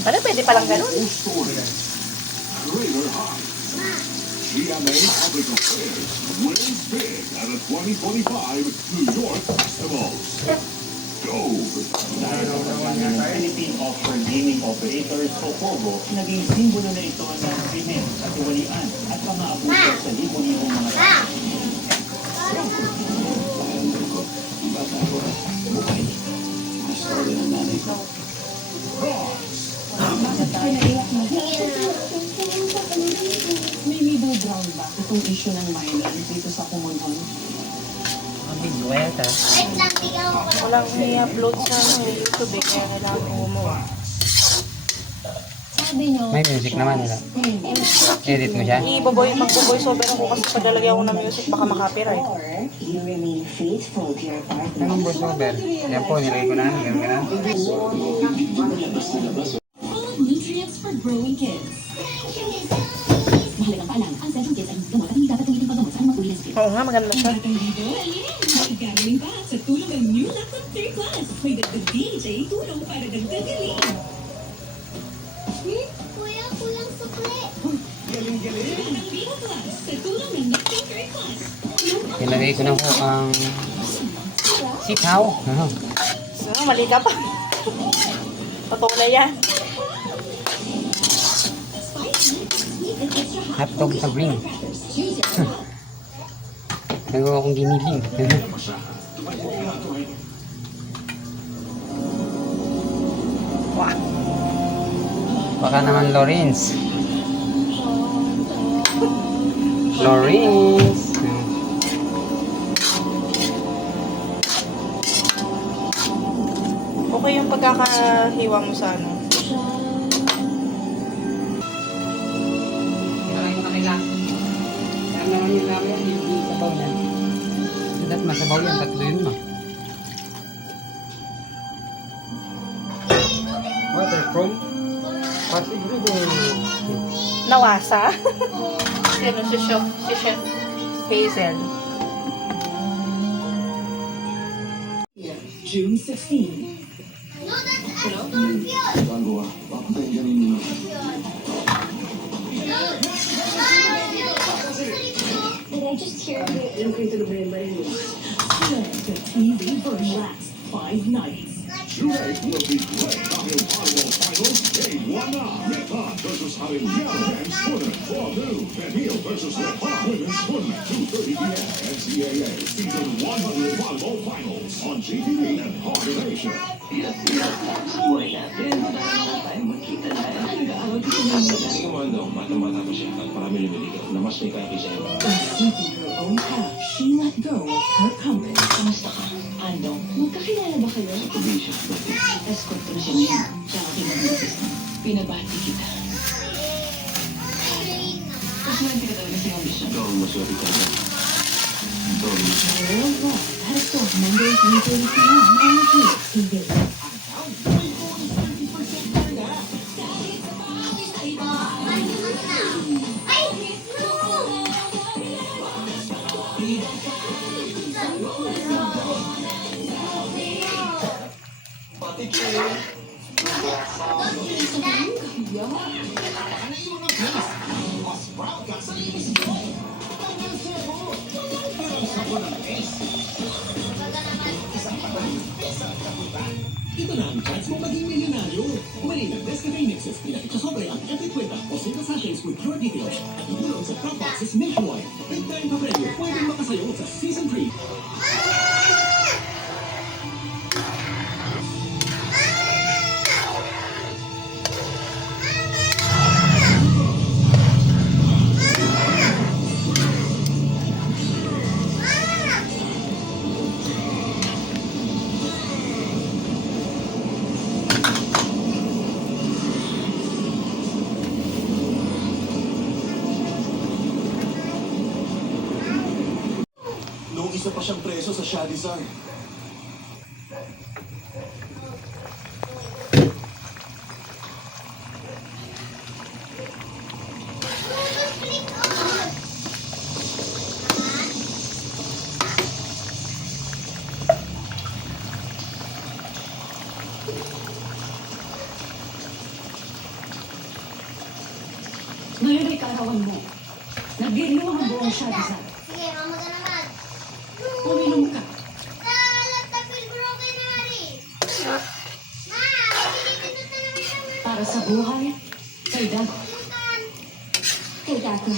Pala, pwede palang ganun. GMA Abigail Fairs wins big at a 2025 New York Festival. Gold. Philippine Offshore Gaming Operators o POGO, naging simbolo na ito ng krimen, katiwalian at pang-aabuso sa libo-libong mga tao. May middle ground ba itong issue ng Mylan dito sa Kumunon? Walang i-upload sa YouTube eh, kaya kailangan ko gumawa. Sabi nyo, May music naman nila. Edit mo siya? Mag-voice over ako kasi padalagyan ko ng music, baka makapiright. you remain faithful to your partner. Anong voice over? Yan po, nilagay ko na. Ganun. Full of nutrients for growing kids. Mahalagang paalala, ang Centrum Kids ay gamot at hindi dapat gamitin paggamot sa anumang uri ng sakit. Oo nga, maganda siya. May gagaling pa sa tulong ng New Lactose 3 Plus. May dagdag DHA tulong para dagdag galing. Kuya, kulang sukli. Ang Viva Plus sa tulong ng Lactose 3 Plus. Nilagay ko na po ang sitaw. Mali ka pa. Totoo na yan. Hotdog sa green. Nagawa akong giniling. Wah. Baka naman Lawrence. Lawrence. Okay yung pagkakahiwa mo sa ano. Dapat masabaw yan, tatlo yun no. Water from Pasigudo. Nawasa? Sino si Chef Hazel? June 16. No, that's Scorpio. Bago papatayin ka ninyo. Did I just hear you? The TV version lasts 5 nights. Tonight will be great on the volleyball finals. Game 1 na. Nepal versus Haringel men's tournament. 12 noon. Benil versus Nepal women's tournament. 2:30 p.m. NCAA Season 100 Volleyball Finals on GTV and Heart of Asia. Kasi kumando, bata-bata pa siya at marami lumiligaw na mas may kaya siya. Seeking her own path, she let go of her company. Kamusta ka? Andong, magkakilala ba kayo? Sa probinsya, dati. Escort ko na siya ngayon. Siya ang aking mag-business na. Pinabati kita. Kaswerte ka talaga sa iyong bisyon. Ikaw ang maswerte ka na. Sorry. Worldwide, at a store Monday, 3:30 p.m. on GTV. Ito na ang chance mo maging milyonaryo. Kumain ng Nescafe Nexus, pinakit sa sobre ang every kwenta o single sachets with your details at tumulong sa top boxes nationwide. Big time pa premyo, pwedeng makasayo sa Season 3. Noong isa pa siyang preso sa Shadizar. Ngayon ay kaarawan mo. Nagdiriwang ang buong Shadizad. Sige, mama ka naman. Uminom ka. Tapos broken na mari. Ma, pinipindot na naman yung Para sa buhay, kay Dago. bukan. Kay Dago.